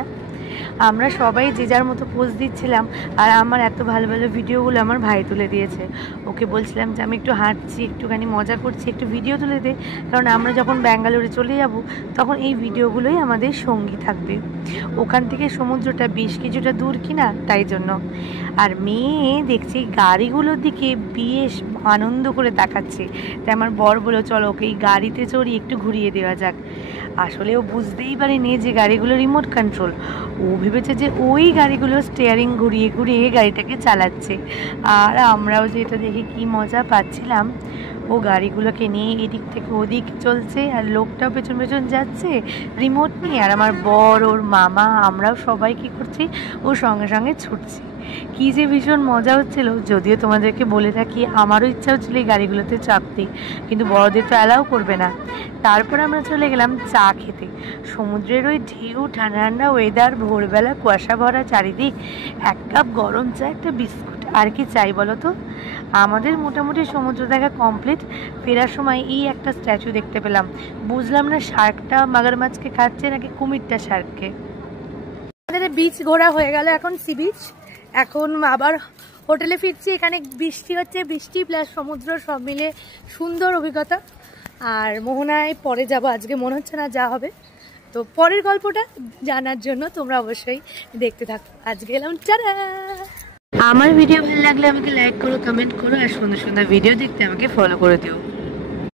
না। আমরা সবাই যে যার মতো পোজ দিচ্ছিলাম, আর আমার এত ভালো ভালো ভিডিওগুলো আমার ভাই তুলে দিয়েছে। ওকে বলছিলাম যে আমি একটু হাঁটছি, একটুখানি মজা করছি, একটু ভিডিও তুলে দে, কারণ আমরা যখন ব্যাঙ্গালোরে চলে যাব তখন এই ভিডিওগুলোই আমাদের সঙ্গী থাকবে। ওখান থেকে সমুদ্রটা বেশ কিছুটা দূর কিনা, তাই জন্য। আর মেয়ে দেখছি গাড়িগুলোর দিকে বেশ আনন্দ করে তাকাচ্ছে, তাই আমার বর বলল চলো ওকে এই গাড়িতে চড়ি একটু ঘুরিয়ে দেওয়া যাক। আসলে ও বুঝতেই পারেনি যে গাড়িগুলো রিমোট কন্ট্রোল। ও ভেবেছে যে ওই গাড়িগুলো স্টিয়ারিং ঘুরিয়ে ঘুরিয়ে গাড়িটাকে চালাচ্ছে, আর আমরাও যে এটা দেখে কি মজা পাচ্ছিলাম। ও গাড়িগুলোকে নিয়ে এদিক থেকে ওদিক চলছে, আর লোকটাও পেছন পেছন যাচ্ছে রিমোট নিয়ে, আর আমার বর, ওর মামা, আমরাও সবাই কী করছি, ওর সঙ্গে সঙ্গে ছুটছি। কী যে ভীষণ মজা হচ্ছিল। যদিও তোমাদেরকে বলে থাকি আমারও ইচ্ছা হচ্ছিল এই গাড়িগুলোতে চাপতে, কিন্তু বড়দের তো অ্যালাউ করবে না। তারপর আমরা চলে গেলাম চা খেতে। সমুদ্রের ওই ঢেউ, ঠান্ডা ঠান্ডা ওয়েদার, ভোরবেলা কুয়াশা ভরা চারিদিক, এক কাপ গরম চা, একটা বিস্কুট, আর কি চাই বলো তো। আমাদের মোটামুটি সমুদ্র দেখা কমপ্লিট। ফেরার সময় এই একটা স্ট্যাচু দেখতে পেলাম। বুঝলাম না শার্কটা মাগরমাছকে খাচ্ছে নাকি কুমিরটা শার্ককে। আমাদের বিচ ঘোরা হয়ে গেল, এখন সি বিচ। এখন আবার হোটেলে ফিরছি। এখানে বৃষ্টি হচ্ছে, বৃষ্টি প্লাস সমুদ্র সব মিলে সুন্দর অভিজ্ঞতা। আর মোহনায় পরে যাব, আজকে মনে হচ্ছে না যা হবে। তো পরের গল্পটা জানার জন্য তোমরা অবশ্যই দেখতে থাকো। আজকে এলাম, টাটা। আমার ভিডিও ভালো লাগলে আমাকে লাইক করো, কমেন্ট করো, আর সুন্দর সুন্দর ভিডিও দেখতে আমাকে ফলো করে দিও।